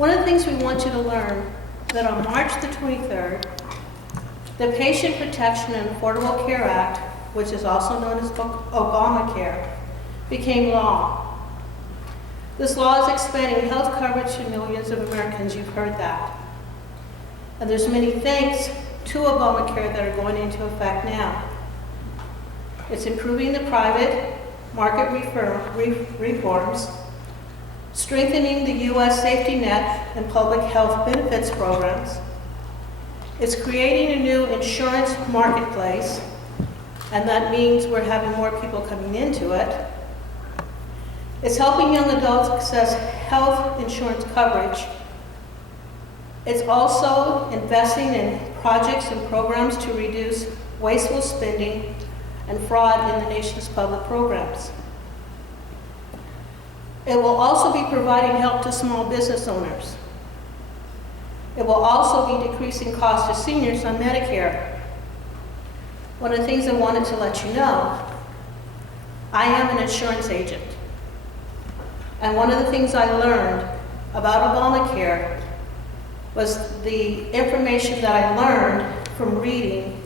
One of the things we want you to learn that on March the 23rd, the Patient Protection and Affordable Care Act, which is also known as Obamacare, became law. This law is expanding health coverage to millions of Americans. You've heard that. And there's many thanks to Obamacare that are going into effect now. It's improving the private market reforms, strengthening the U.S. safety net and public health benefits programs. It's creating a new insurance marketplace, and that means we're having more people coming into it. It's helping young adults access health insurance coverage. It's also investing in projects and programs to reduce wasteful spending and fraud in the nation's public programs. It will also be providing help to small business owners. It will also be decreasing costs to seniors on Medicare. One of the things I wanted to let you know, I am an insurance agent. And one of the things I learned about Obamacare was the information that I learned from reading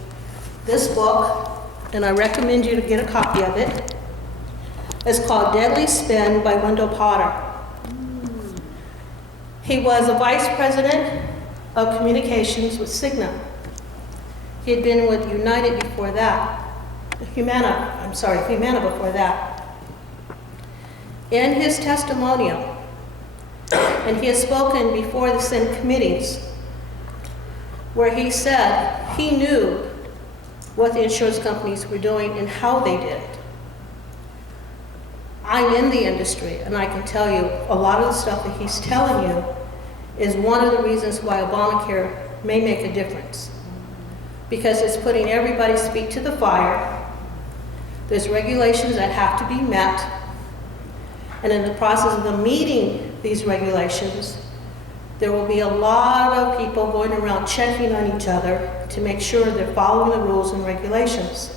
this book, and I recommend you to get a copy of it. It's called Deadly Spin by Wendell Potter. He was a vice president of communications with Cigna. He had been with United before that, Humana before that. In his testimonial, and he has spoken before the Senate committees, where he said he knew what the insurance companies were doing and how they did it. I'm in the industry, and I can tell you a lot of the stuff that he's telling you is one of the reasons why Obamacare may make a difference. Because it's putting everybody's feet to the fire. There's regulations that have to be met. And in the process of them meeting these regulations, there will be a lot of people going around checking on each other to make sure they're following the rules and regulations.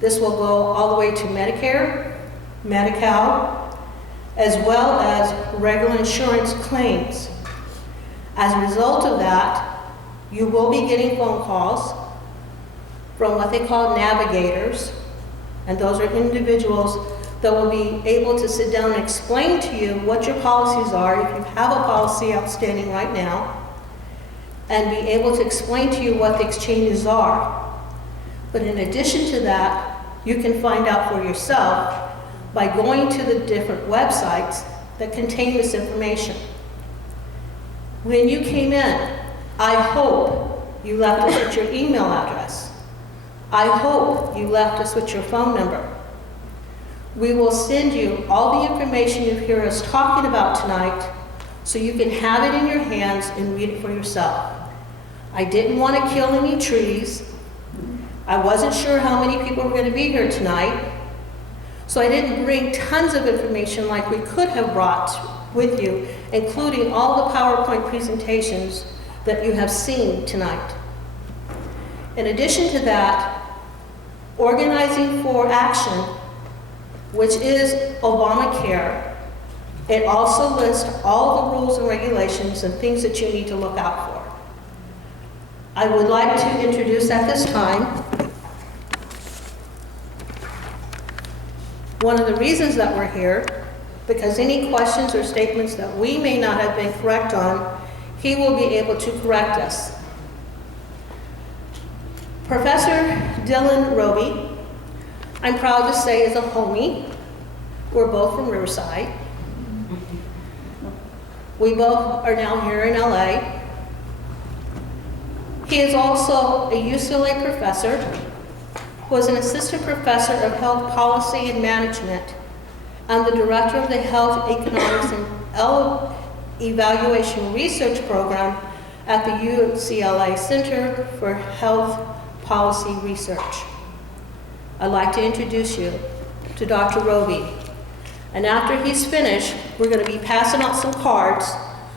This will go all the way to Medicare, Medi-Cal, as well as regular insurance claims. As a result of that, you will be getting phone calls from what they call navigators, and those are individuals that will be able to sit down and explain to you what your policies are, if you have a policy outstanding right now, and be able to explain to you what the exchanges are. But in addition to that, you can find out for yourself by going to the different websites that contain this information. When you came in, I hope you left us with your email address. I hope you left us with your phone number. We will send you all the information you hear us talking about tonight so you can have it in your hands and read it for yourself. I didn't want to kill any trees. I wasn't sure how many people were going to be here tonight. So I didn't bring tons of information like we could have brought with you, including all the PowerPoint presentations that you have seen tonight. In addition to that, Organizing for Action, which is Obamacare, it also lists all the rules and regulations and things that you need to look out for. I would like to introduce at this time one of the reasons that we're here, because any questions or statements that we may not have been correct on, he will be able to correct us. Professor Dylan Roby, I'm proud to say, is a homie. We're both from Riverside. We both are now here in LA. He is also a UCLA professor, was an assistant professor of health policy and management, and the director of the Health Economics and Evaluation Research Program at the UCLA Center for Health Policy Research. I'd like to introduce you to Dr. Roby. And after he's finished, we're going to be passing out some cards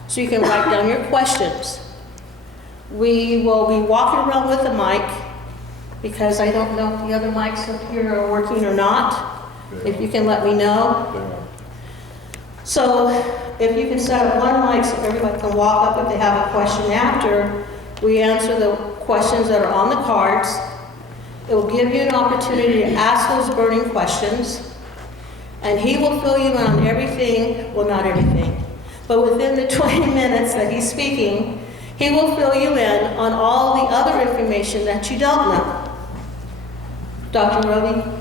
so you can write down your questions. We will be walking around with a mic because I don't know if the other mics up here are working or not. If you can let me know. So if you can set up one mic so everybody can walk up if they have a question after, we answer the questions that are on the cards. It will give you an opportunity to ask those burning questions, and he will fill you in on everything, well, not everything, but within the 20 minutes that he's speaking, he will fill you in on all the other information that you don't know. Dr. Roby?